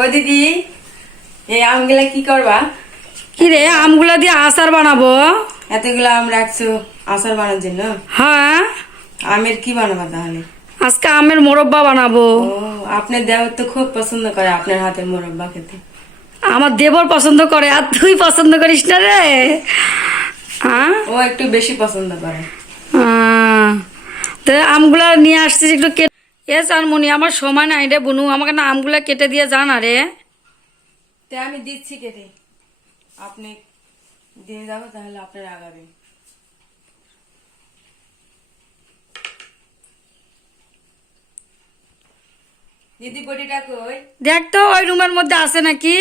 ও দিদি, এই আমগুলা কি করবা? কি রে, আমগুলা দিয়ে আচার বানাবো। এতগুলো আম রাখছো আচার বানানোর জন্য? হ্যাঁ, আমের কি বানাবা তাহলে? আজকে আমের মোরব্বা বানাবো। ও, আপনার দেওয়ার তো খুব পছন্দ করে আপনার হাতের মোরব্বা খেতে। আমার দেবর পছন্দ করে, আর তুই পছন্দ করিস না রে। হ্যাঁ, ও একটু বেশি পছন্দ করে। তো আমগুলা নিয়ে আসছিস একটু কেটে। এ চানমনি, আমার সময় নাই রে বুনু, আমাকে না আমগুলা কেটে দিয়ে যান। আরে তে আমি দিচ্ছি কেটে, আপনি দিয়ে যাবো তাহলে আপনার আগাবে। দিদি বটিটা কই? দেখ তো ওই রুমের মধ্যে আছে নাকি।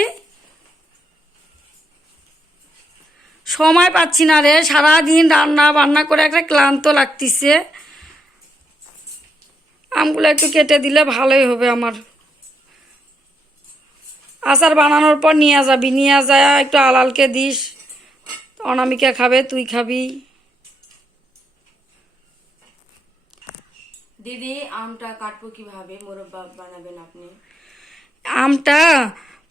সময় পাচ্ছি না রে, সারাদিন রান্না বান্না করে একটা ক্লান্ত লাগতেছে। আমগুলো একটু কেটে দিলে ভালোই হবে আমার। আচার বানানোর পর নিয়ে যাবি, নিয়ে যায় একটু আলালকে দিস। অনামিকা খাবে, তুই খাবি। দিদি আমটা কাটবো কিভাবে, মোরব্বা বানাবেন আপনি? আমটা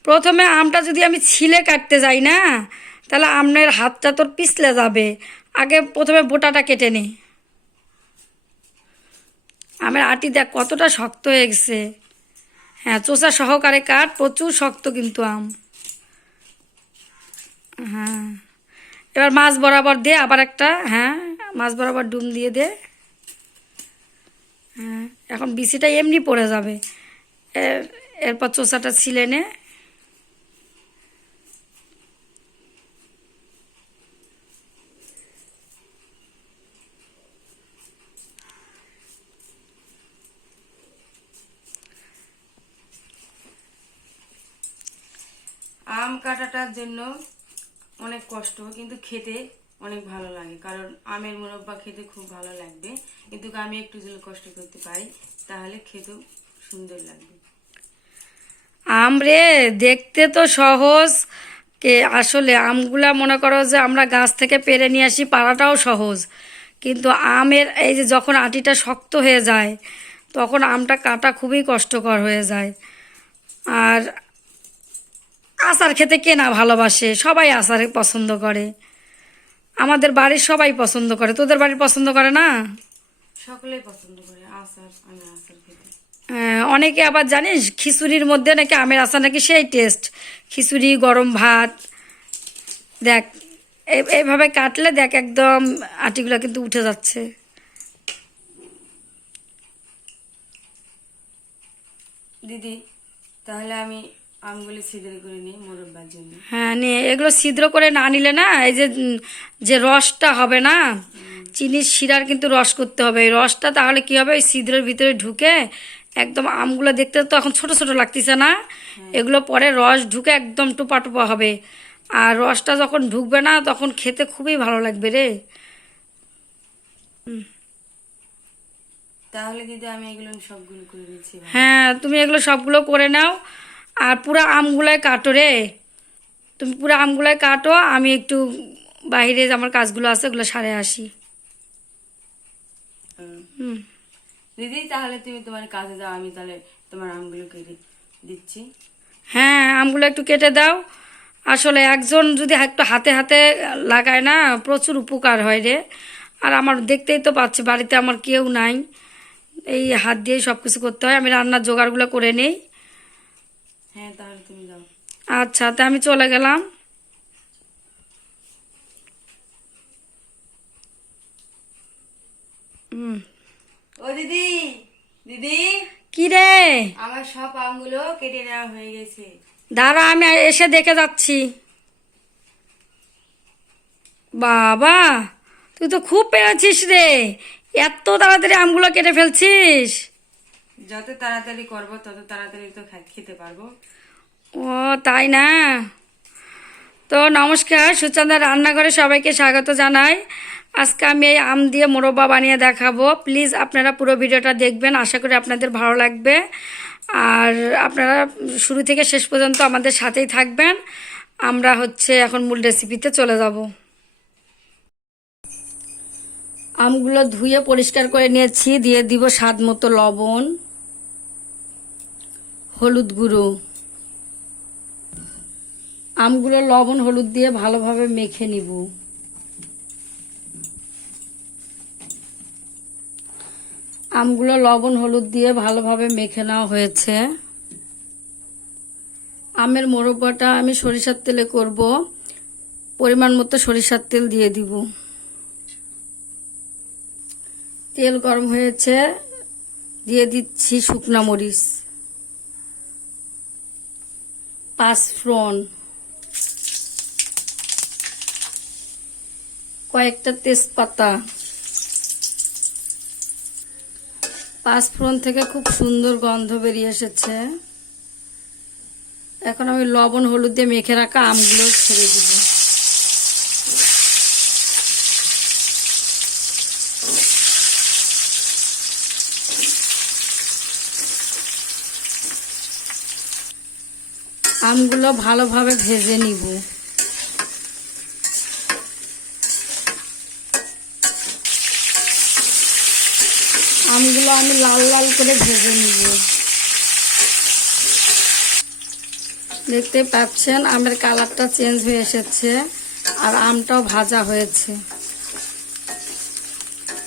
প্রথমে আমটা যদি আমি ছিলে কাটতে যাই না, তাহলে আমনের হাতটা তোর পিছলে যাবে। আগে প্রথমে বোটাটা কেটে নে। আমের আটি দেখ কতটা শক্ত হয়ে গেছে। হ্যাঁ, চোষা সহকারে কাট, প্রচুর শক্ত কিন্তু আম। হ্যাঁ, এবার মাছ বরাবর দে আবার একটা। হ্যাঁ, মাছ বরাবর ডুম দিয়ে দে। হ্যাঁ, এখন বিচিটা এমনি পড়ে যাবে। এরপর চোষাটা ছিলে নে। আম কাটাটার জন্য অনেক কষ্ট, কিন্তু খেতে অনেক ভালো লাগে, কারণ আমের মোরব্বা খেতে খুব ভালো লাগবে। কিন্তু আমি একটু যদি কষ্ট করতে পারি তাহলে খেতেও সুন্দর লাগবে। আম রে, দেখতে তো সহজ, কে আসলে আমগুলা মনে করো যে আমরা গাছ থেকে পেড়ে নিয়ে আসি, পাড়াটাও সহজ। কিন্তু আমের এই যে যখন আটিটা শক্ত হয়ে যায়, তখন আমটা কাটা খুবই কষ্টকর হয়ে যায়। আর আচার খেতে কে না ভালোবাসে, সবাই আচার পছন্দ করে। আমাদের বাড়ির সবাই পছন্দ করে, তোদের বাড়ির পছন্দ করে না? সকলেই পছন্দ করে আচার, আমের আচার খেতে। অনেকে আবার জানিস খিচুড়ির মধ্যে নাকি আমের আচার নাকি সেই টেস্ট। খিচুড়ি, গরম ভাত। দেখ, এইভাবে কাটলে দেখ একদম আটিগুলো কিন্তু উঠে যাচ্ছে। দিদি, তাহলে আমি আমগুলি ছিদ্র করে নিই মোরব্বার জন্য। হ্যাঁ, নিয়ে এগুলো ছিদ্র করে না নিলে না, এই যে যে রসটা হবে না, চিনির শিরার কিন্তু রস করতে হবে। এই রসটা তাহলে কি হবে, ওই ছিদ্রের ভিতরে ঢুকে একদম আমগুলো দেখতে তো এখন ছোট ছোট লাগতেছে না, এগুলো পরে রস ঢুকে একদম টোপা টোপা হবে। আর রসটা যখন ঢুকবে না, তখন খেতে খুবই ভালো লাগবে রে। তাহলে দিদি আমি এগুলো সবগুলো করে নিচ্ছি। হ্যাঁ, তুমি এগুলো সবগুলো করে নাও। আর পুরো আমগুলোয় কাটো রে, তুমি পুরো আমগুলোয় কাটো। আমি একটু বাইরে যে আমার কাজগুলো আছে ওগুলো সারে আসি। হুম, দিদি তাহলে তুমি তোমার কাজে যাও, আমি তাহলে তোমার আমগুলো কেটে দিচ্ছি। হ্যাঁ, আমগুলো একটু কেটে দাও। আসলে একজন যদি একটু হাতে হাতে লাগায় না, প্রচুর উপকার হয় রে। আর আমার দেখতেই তো পাচ্ছি বাড়িতে আমার কেউ নাই, এই হাত দিয়েই সব কিছু করতে হয়। আমি রান্নার জোগাড়গুলো করে নেই। হ্যাঁ, তাহলে তুমি যাও। আচ্ছা, তা আমি চলে গেলাম। হুম। ও দিদি, দিদি কি রে? আমার সব আমগুলো কেটে নেওয়া হয়ে গেছে। দাঁড়া, আমি এসে দেখে যাচ্ছি। বাবা, তুই তো খুব পেরেছিস রে, এত তাড়াতাড়ি আমগুলো কেটে ফেলছিস। যত তাড়াতাড়ি করবো তত তাড়াতাড়ি তো খেতে পারবো। ও তাই না? তো নমস্কার, সুচন্দা রান্নাঘরে সবাইকে স্বাগত জানাই। আজকে আমি এই আম দিয়ে মোরব্বা বানিয়ে দেখাবো। প্লিজ আপনারা পুরো ভিডিওটা দেখবেন, আশা করি আপনাদের ভালো লাগবে। আর আপনারা শুরু থেকে শেষ পর্যন্ত আমাদের সাথেই থাকবেন। আমরা এখন মূল রেসিপিতে চলে যাব। আমগুলো ধুয়ে পরিষ্কার করে নিয়েছি, দিয়ে দিব স্বাদ মতো লবণ, হলুদ গুঁড়ো, আমগুলো লবণ হলুদ দিয়ে ভালোভাবে মেখে নিব। আমগুলো লবণ হলুদ দিয়ে ভালোভাবে মেখে নেওয়া হয়েছে। আমের মোরব্বাটা আমি সরিষার তেলে করব। পরিমাণ মতো সরিষার তেল দিয়ে দিব। তেল গরম হয়েছে, দিয়ে দিচ্ছি শুকনা মরিচ, পাঁচফোড়ন, কয়েকটা তেজপাতা। পাঁচফোড়ন থেকে খুব সুন্দর গন্ধ বেরিয়ে এসেছে। এখন আমি লবণ হলুদ দিয়ে মেখে রাখা আমগুলো ছেড়ে দিব। আমগুলো ভালোভাবে ভেজে নিব। আমগুলো আমি লাল লাল করে ভেজে নিব। দেখতে পাচ্ছেন আমের কালারটা চেঞ্জ হয়ে এসেছে আর আমটাও ভাজা হয়েছে।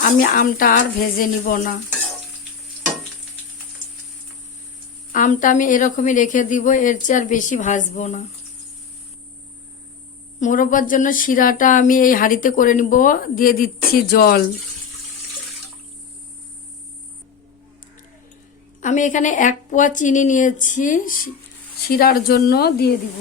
আমি আমটা আর ভেজে নিব না। আমটা আমি এরকমই রেখে দিব, এর চেয়ে আর বেশি ভাজবো না। মোরব্বার জন্য শিরাটা আমি এই হাঁড়িতে করে নিব। দিয়ে দিচ্ছি জল। আমি এখানে 1 পোয়া চিনি নিয়েছি শিরার জন্য, দিয়ে দিব।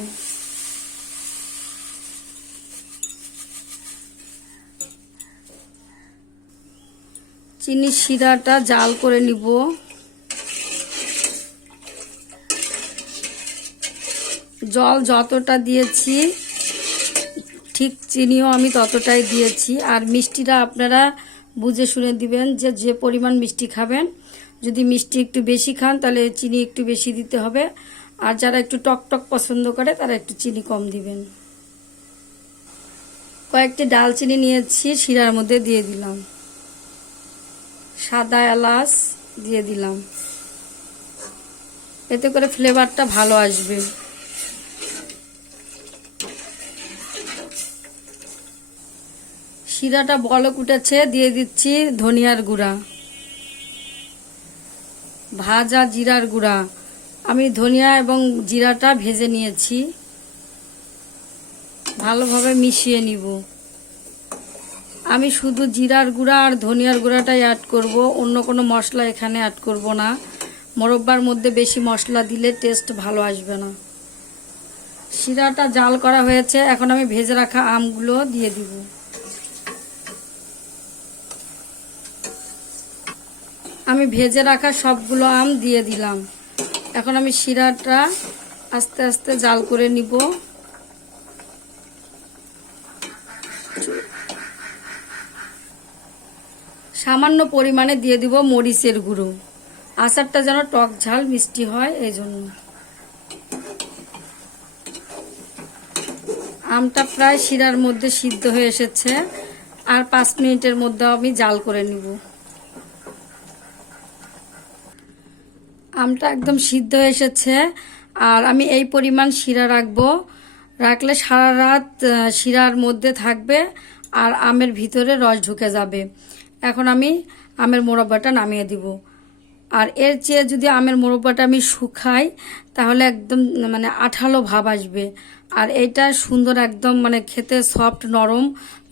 চিনি শিরাটা জাল করে নিব। জল যতটা দিয়েছি ঠিক চিনিও আমি ততটাই দিয়েছি। আর মিষ্টিটা আপনারা বুঝে শুনে দিবেন, যে যে পরিমাণ মিষ্টি খাবেন। যদি মিষ্টি একটু বেশি খান তাহলে চিনি একটু বেশি দিতে হবে, আর যারা একটু টক টক পছন্দ করে তারা একটু চিনি কম দিবেন। কয়েকটি ডালচিনি নিয়েছি, শিরার মধ্যে দিয়ে দিলাম। সাদা এলাচ দিয়ে দিলাম, এতে করে ফ্লেভারটা ভালো আসবে। শিরাটা বলক উঠেছে, দিয়ে দিচ্ছি ধনিয়ার গুঁড়া, ভাজা জিরার গুঁড়া। আমি ধনিয়া এবং জিরাটা ভেজে নিয়েছি, ভালোভাবে মিশিয়ে নিব। আমি শুধু জিরার গুঁড়া আর ধনিয়ার গুঁড়াটাই অ্যাড করব, অন্য কোনো মশলা এখানে অ্যাড করব না। মোরব্বার মধ্যে বেশি মশলা দিলে টেস্ট ভালো আসবে না। শিরাটা জাল করা হয়েছে, এখন আমি ভেজে রাখা আমগুলো দিয়ে দিব। আমি ভেজে রাখা সবগুলো আম দিয়ে দিলাম। এখন আমি শিরাটা আস্তে আস্তে জাল করে নিব। সামান্য পরিমাণে দিয়ে দিব মরিচের গুঁড়ো। আচারটা যেন টক ঝাল মিষ্টি হয়, এই জন্য। আমটা প্রায় শিরার মধ্যে সিদ্ধ হয়ে এসেছে, আর 5 মিনিটের মধ্যে আমি জাল করে নিব। আমটা একদম সিদ্ধ হয়ে এসেছে, আর আমি এই পরিমাণ শিরা রাখবো। রাখলে সারা রাত শিরার মধ্যে থাকবে আর আমের ভিতরে রস ঢুকে যাবে। এখন আমি আমের মোরব্বাটা নামিয়ে দিব। আর এর চেয়ে যদি আমের মোরব্বাটা আমি শুকাই তাহলে একদম মানে আঠালো ভাব আসবে, আর এটা সুন্দর একদম মানে খেতে সফট নরম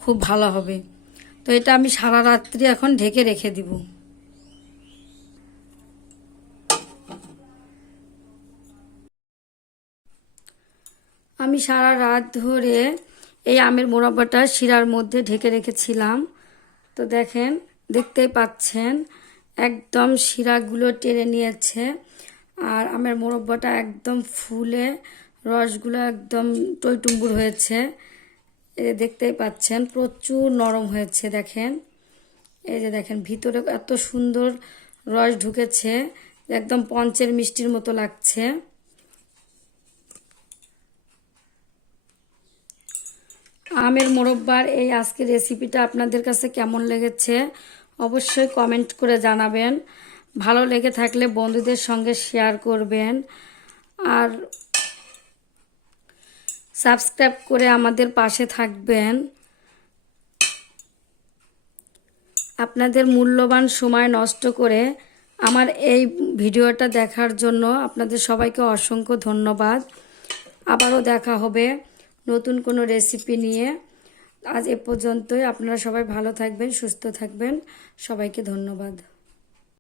খুব ভালো হবে। তো এটা আমি সারা রাত্রি এখন ঢেকে রেখে দিব। আমি সারা রাত ধরে এই আমের মোরব্বাটা শিরার মধ্যে ঢেকে রেখেছিলাম। তো দেখতেই পাচ্ছেন একদম শিরাগুলো টেনে নিয়েছে, আর আমের মোরব্বাটা একদম ফুলে রসগুলো একদম টইটুম্বুর হয়েছে। দেখতেই পাচ্ছেন প্রচুর নরম হয়েছে। এই যে দেখেন ভিতরে এত সুন্দর রস ঢুকেছে, একদম পঞ্চের মিষ্টির মতো লাগছে। আমের মোরব্বার এই আজকের রেসিপিটা আপনাদের কাছে কেমন লেগেছে অবশ্যই কমেন্ট করে জানাবেন। ভালো লেগে থাকলে বন্ধুদের সঙ্গে শেয়ার করবেন, আর সাবস্ক্রাইব করে আমাদের পাশে থাকবেন। আপনাদের মূল্যবান সময় নষ্ট করে আমার এই ভিডিওটা দেখার জন্য আপনাদের সবাইকে অসংখ্য ধন্যবাদ। আবারও দেখা হবে নতুন কোনো রেসিপি নিয়ে। আজ এ পর্যন্তই। আপনারা সবাই ভালো থাকবেন, সুস্থ থাকবেন। সবাইকে ধন্যবাদ।